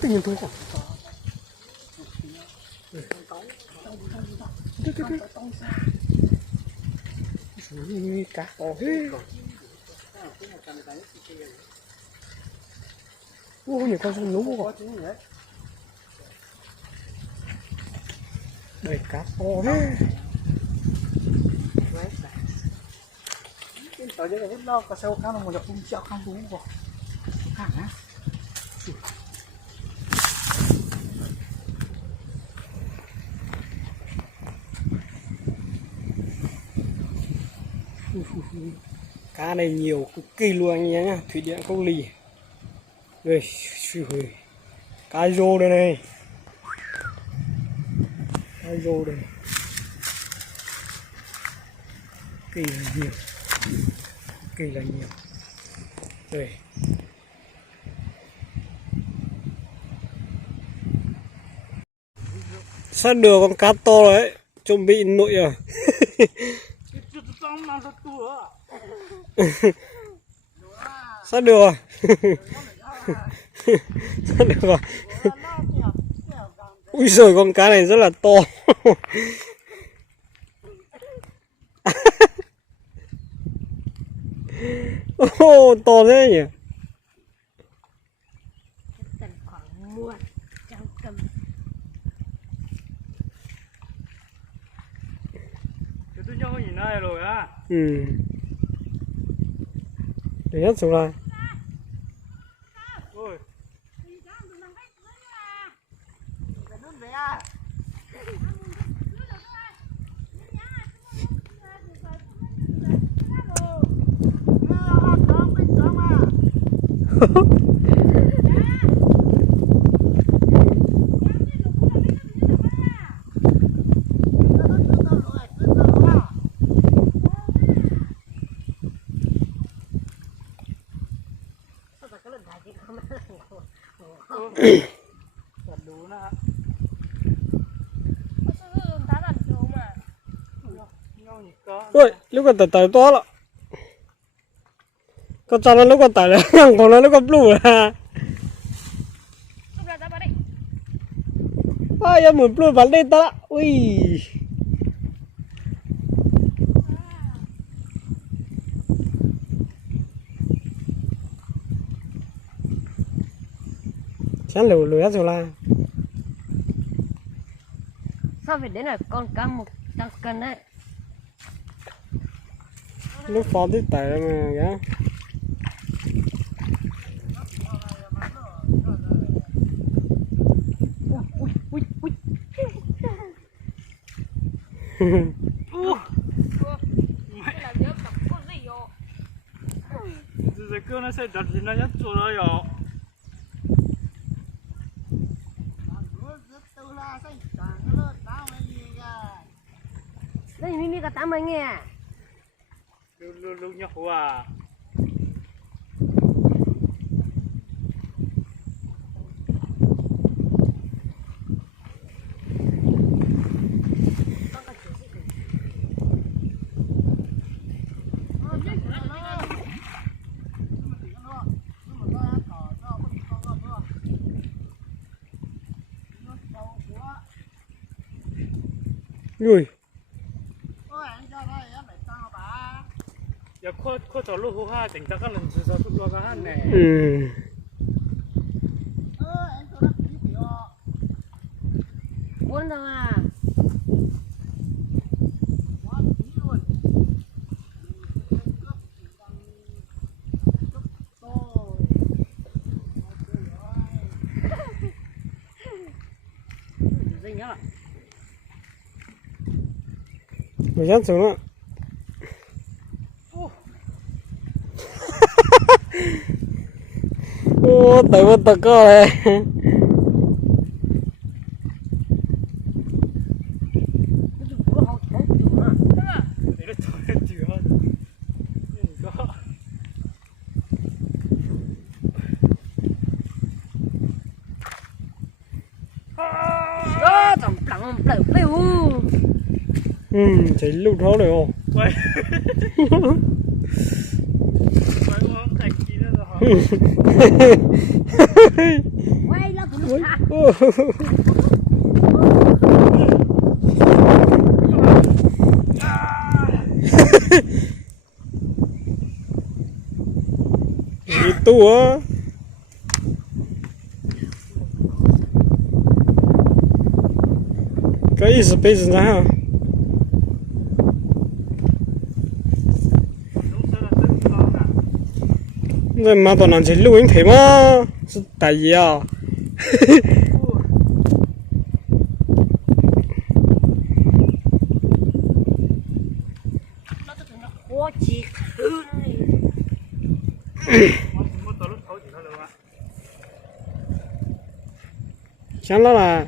tự nhiên thôi còn cá to thế. Ôi nhiều con sông lú quá. Đây cá to thế. Ở đây là rất lo, cá sấu cá nó một không chịu không đúng rồi. Hàng á. Cá này nhiều cực kỳ luôn anh nhé, thủy điện không lì. Đây, cá rô đây này. Cá rô đây. Kỳ là nhiều. Kỳ là nhiều. Đây. Sao được con cá to đấy, chuẩn bị nội à. Sao được à? Sao được à? Ui giời, con cá này rất là to. Oh, to thế nhỉ? Tầm khoảng 100 cân. Tôi nhau nhìn này rồi á. Ừ. Để nhất xuống lại. Ôi. Ôi, lúc còn tải to lắm. Con cho nó lúc còn tải là còn nó lúc còn blue là. Ai em muốn blue bắn lên ta. Ui. Chán lùi lùi rồi là. Sao phải đến là con cá 100 cân đấy. Lúc phó tí tải mà kìa. Giờ cơ nó sẽ đặt gì nó nhất chỗ đó rồi. Đây mình có 80 nghe. Lúc nhóc à. Ui. Giờ khó cho lúc hô ha tỉnh ta các lần sự sao tụi nó hát này. Ừ. Buồn rồi à. Mày dắt xuống ạ. Ô, tới một tờ cơ này. Thấy lúc đó rồi không? Quay. Quay uống thành kia rồi hả? Quay Ôi. Itu á. Cái ý space ra ha. Rồi mà tụi nó chỉ lưu ý thế mà,是大爷啊。nó tức nó khó chịu hơn Mua tàu lúc thấu chỉ nó được à? Sáng đó là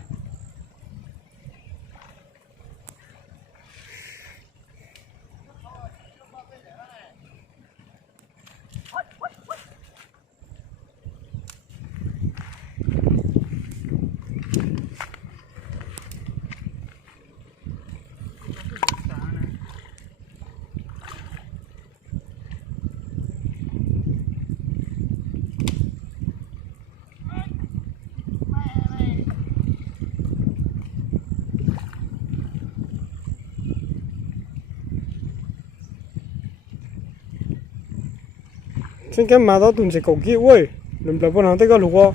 trên cái mà đó tụi sẽ cầu kia ơi, đừng là bọn nó tới cái lúa.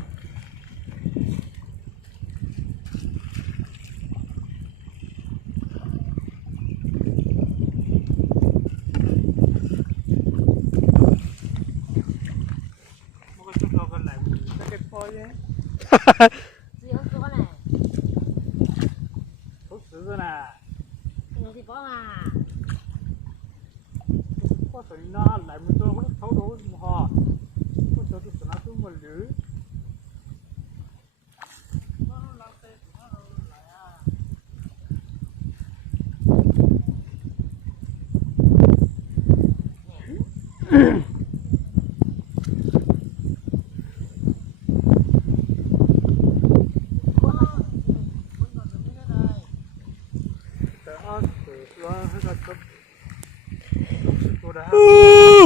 Mua cái chút đó còn lại cái phôi ấy. gì hơn có này Thuốc sữa rồi nè. nó thì có mà Có sữa nó lại một chỗ lúc thấu đồ một họ. Có sữa thì sữa nó cũng một lưới.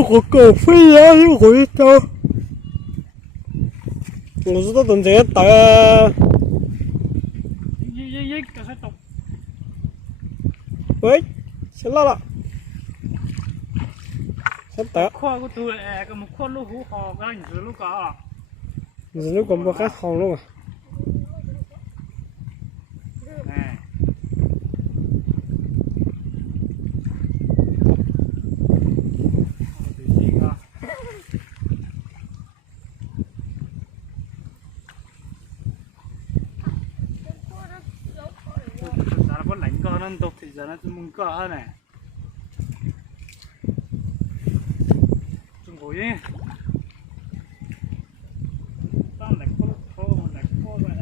Của cầu phi á, chứ của cho. Nó rất tụi sẽ tại Cái sẽ tục. với sẽ lo lại. Sắp tới. Khoa của tôi cái một khoa lúc hú hò cái hình dưới lúc cả. Giờ nó còn một khác không luôn à. Nè. Nó có lạnh co nó tục thì giờ nó muốn co hơn này. Trung Quốc ấy. Tao lạnh co mà lạnh co vậy.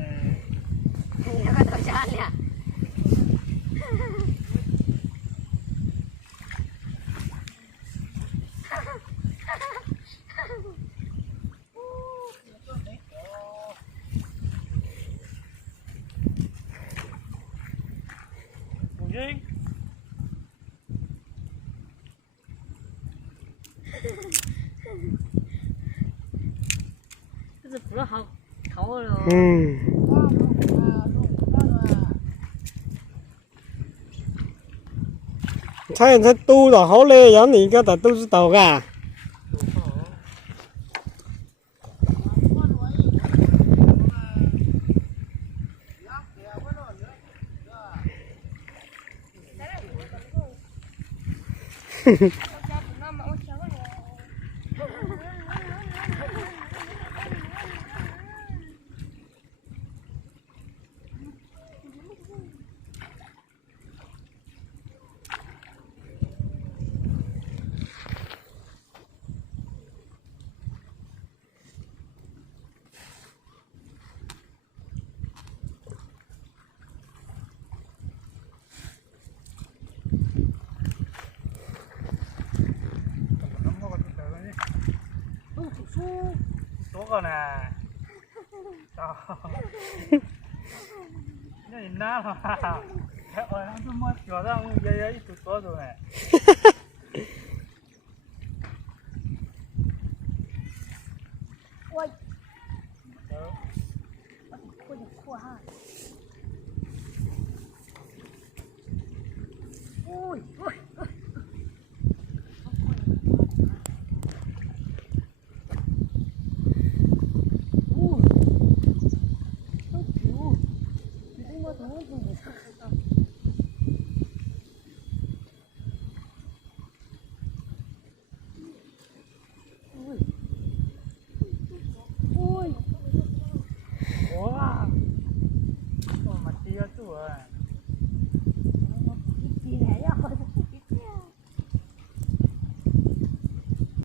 nó có thời gian nè cái gì nó học khẩu rồi Thấy thấy tu rồi hổ lê giống như cái tại tu tàu gà. Tốt nè. Nó nhìn na mà. Ôi nó cứ mất kiểu ra dây ấy tụt tốt rồi nè. ôi Đó. ôi quá ha ui ui Wow.